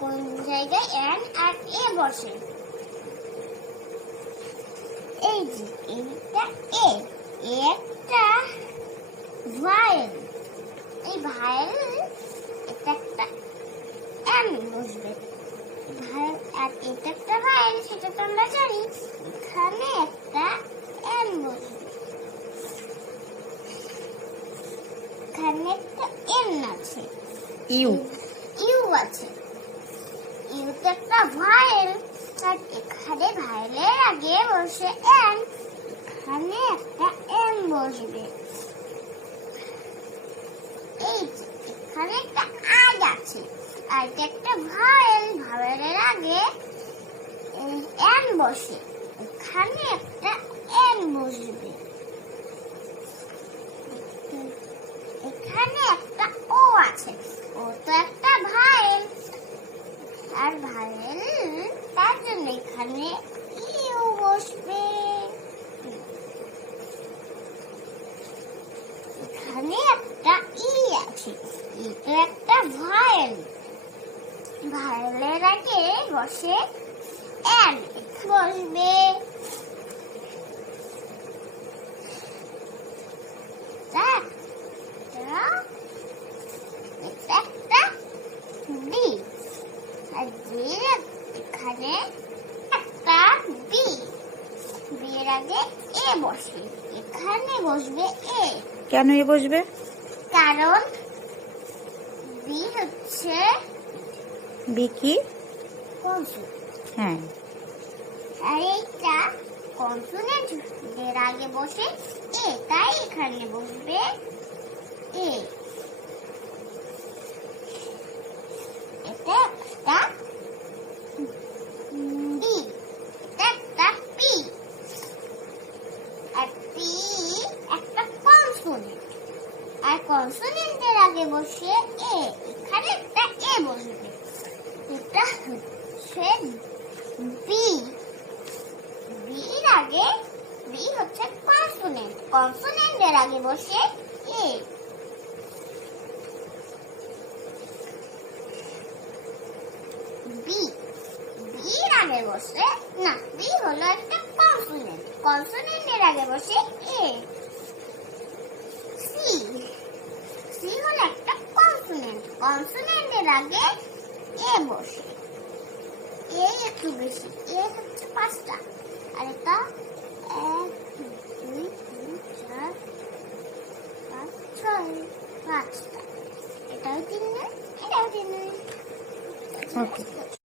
কোন জায়গায় এন আর এ বসে? এই যে এইটা এ, একটা ভায়েল। এই ভায়েল এটা একটা এন বসবে। ভায়েল আর এটা একটা ভায়েল, সেটা তো আমরা জানি। এখানে একটা এন বসবে, এখানে একটা এন আছে, ইউ ইউ আছে। ইউতে একটা ভায়েল, আর এখানে ভায়েলের আগে বসে এন, এখানে একটা এন বসবে। এই যে এখানে একটা আই আছে, আর এটা একটা ভায়েল, ভায়েলের আগে এন বসে, এখানে একটা এন বসবে। এখানে একটা ও আছে, ও তো একটা ভায়েল, আর ভায়েল তার জন্য এখানে ইউ বসবে। এখানে একটা ই আছে, ই তো একটা ভায়েল, ভায়েলের আগে বসে এন, বসবে। একটা বি, আর এখানে একটা বি, বিয়ের আগে এ বসে, এখানে বসবে এ। কেন এ বসবে? কারণ বি হচ্ছে বি কি? কনসোনেন্ট। হ্যাঁ, আর এইটা কনসোনেন্ট এর আগে বসে এ, তাই এখানে বসবে এ। এটা একটা বি, এটা একটা পি, আর পি একটা কনসোনেন্ট, আর কনসোনেন্টের আগে বসে এ, এখানে একটা এ বসবে। এটা হচ্ছে বি, বির আগে, বি হচ্ছে কনসোনেন্ট, কনসোনেন্টের আগে বসে এ। বি, বির আগে বসে, না, বি হলো একটা কনসোনেন্ট, কনসোনেন্টের আগে বসে এ। সি, সি হলো একটা কনসোনেন্ট, কনসোনেন্টের আগে এ বসে। এ একটু বেশি, এ হচ্ছে 5টা, আর এটা 1 2 3 4 5 6, 5টা। এটাও 3 নয়, এটাও 3 নয়। ওকে।